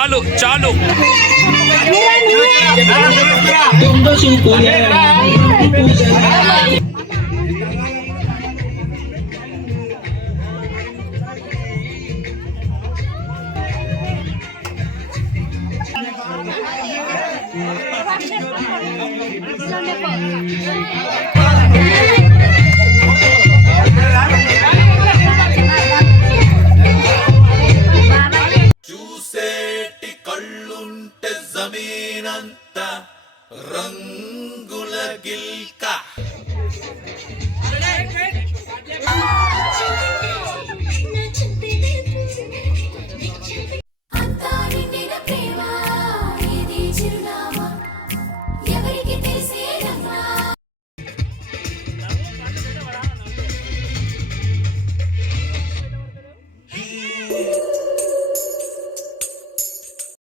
చాలు ఇంకా చాలు చాలు చూసేటి రంగుల గిల్క.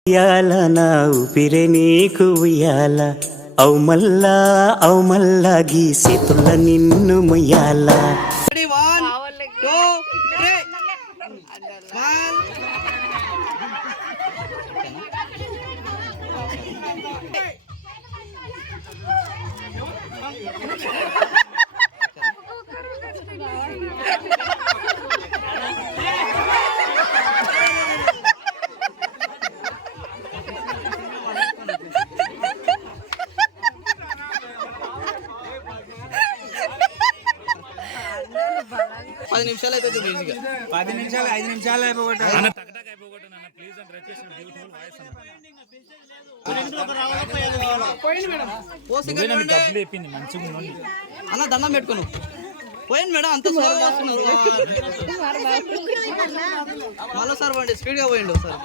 ఉయ్యాల నా ఊపిరి నీకు ఉయ్యాల. అవు మల్లా అవు మల్లా గీసేతుల నిన్ను ముయ్యాల? పది నిమిషాలు అయితే పది నిమిషాలు ఐదు నిమిషాలు అయిపోగొట్టారు అన్న దండం పెట్టుకోను. పోయింది మేడం అంత స్లోగా వస్తున్నారు మళ్ళీ సార్ పోండి స్పీడ్గా పోయిండు సార్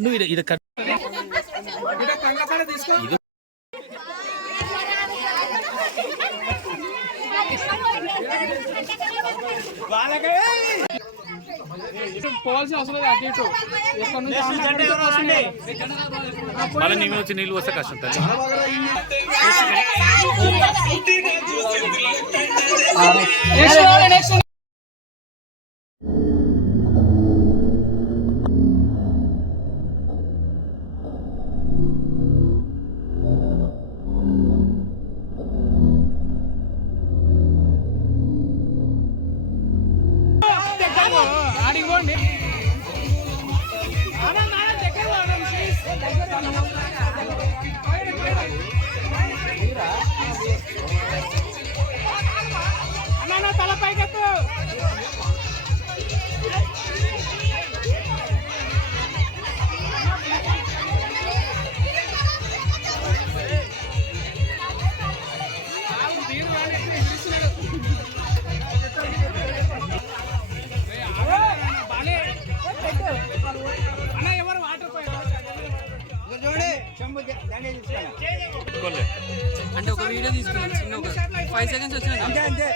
నువ్వు కట్ పోవాల్సిన అవసరం లేదు అటు ఇటు. ఎక్కడ నుంచి ఆమె అక్కడి నుంచి వస్తుంది. మళ్ళీ నీళ్ళు వచ్చి నీళ్ళు వస్తే కష్టం తల్లి. అన్న, అన్న, తల పైకెత్తు అంటే ఒక వీడియో తీసుకున్నాను చిన్న ఒక ఫైవ్ సెకండ్స్ వచ్చినాయి. అంతే అంతే.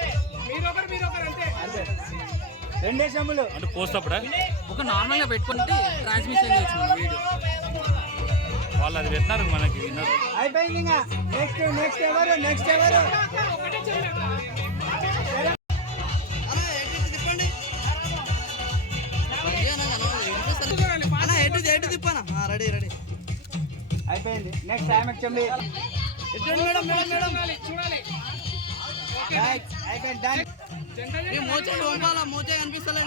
రెండే చెంబులు అంటే పోస్తప్పుడా ఒక నార్మల్గా పెట్టుకుంటే ట్రాన్స్మిషన్ చేస్తున్నాను వీడియో. వాళ్ళు అది పెట్టినారు మనకి విన్నారు. అయిపోయింది ఇంకా. నెక్స్ట్ నెక్స్ట్ ఎవరు నెక్స్ట్ ఎవరు? ఎటు తిప్పనా రెడీ రెడీ. అయిపోయింది. నెక్స్ట్ ఆమె చెంబి మేడం మేడం మేడం. అయిపోయింది మోచే మోచే కనిపిస్తలేదు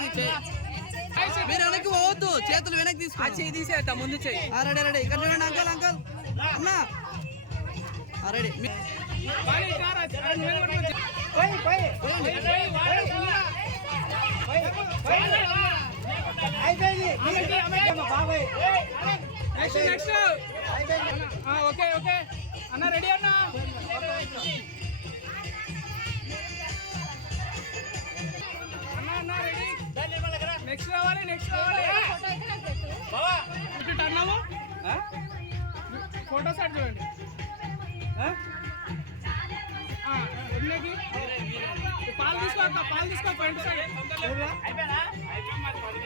మీరు వెనక్కి పోవద్దు చేతులు వెనక్కి తీసుకో. చేయి తీసేద్దా ముందు చేయి. Ready ready. ఇక్కడ చూడండి అంకల్ అంకల్. అన్న. రెడీ. అయిపోయింది. బాబాయ్. Next next. Okay okay. అన్న రెడీ అన్న? అన్న అన్న రెడీ. నెక్స్ట్ రావాలి నెక్స్ట్ రావాలి ఇటు టర్న్ అవ్వు. ఫోటో సెట్ చూడండి. ఆ, ఎన్నకి? పాలు తీసుకో పాలు తీసుకో ఫ్రంట్ సైడ్ పాలు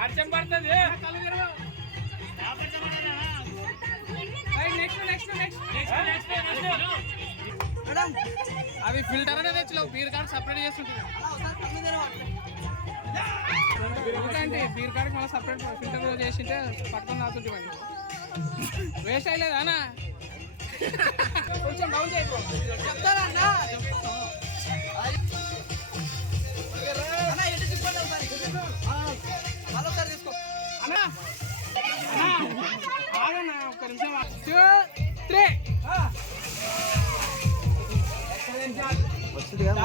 వర్షం పడుతుంది. మేడం అవి ఫిల్టర్ అనేది తెచ్చలేవు బీర్ కార్డు సపరేట్ చేస్తుంటుంది అలా బీర్ కార్డు మళ్ళీ సపరేట్ ఫిల్టర్ చేసింటే పట్టుకొని తాగుతుంటే మరి. వేస్ట్ అయ్యలేదు అన్న. కొంచెం డౌన్ చేయకు చెప్తారా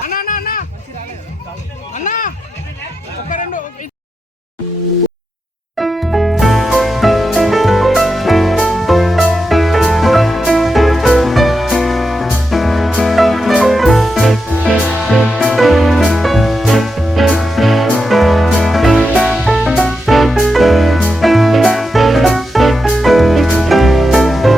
అన్న అన్న అన్న. అన్న ఒక్క రెండు.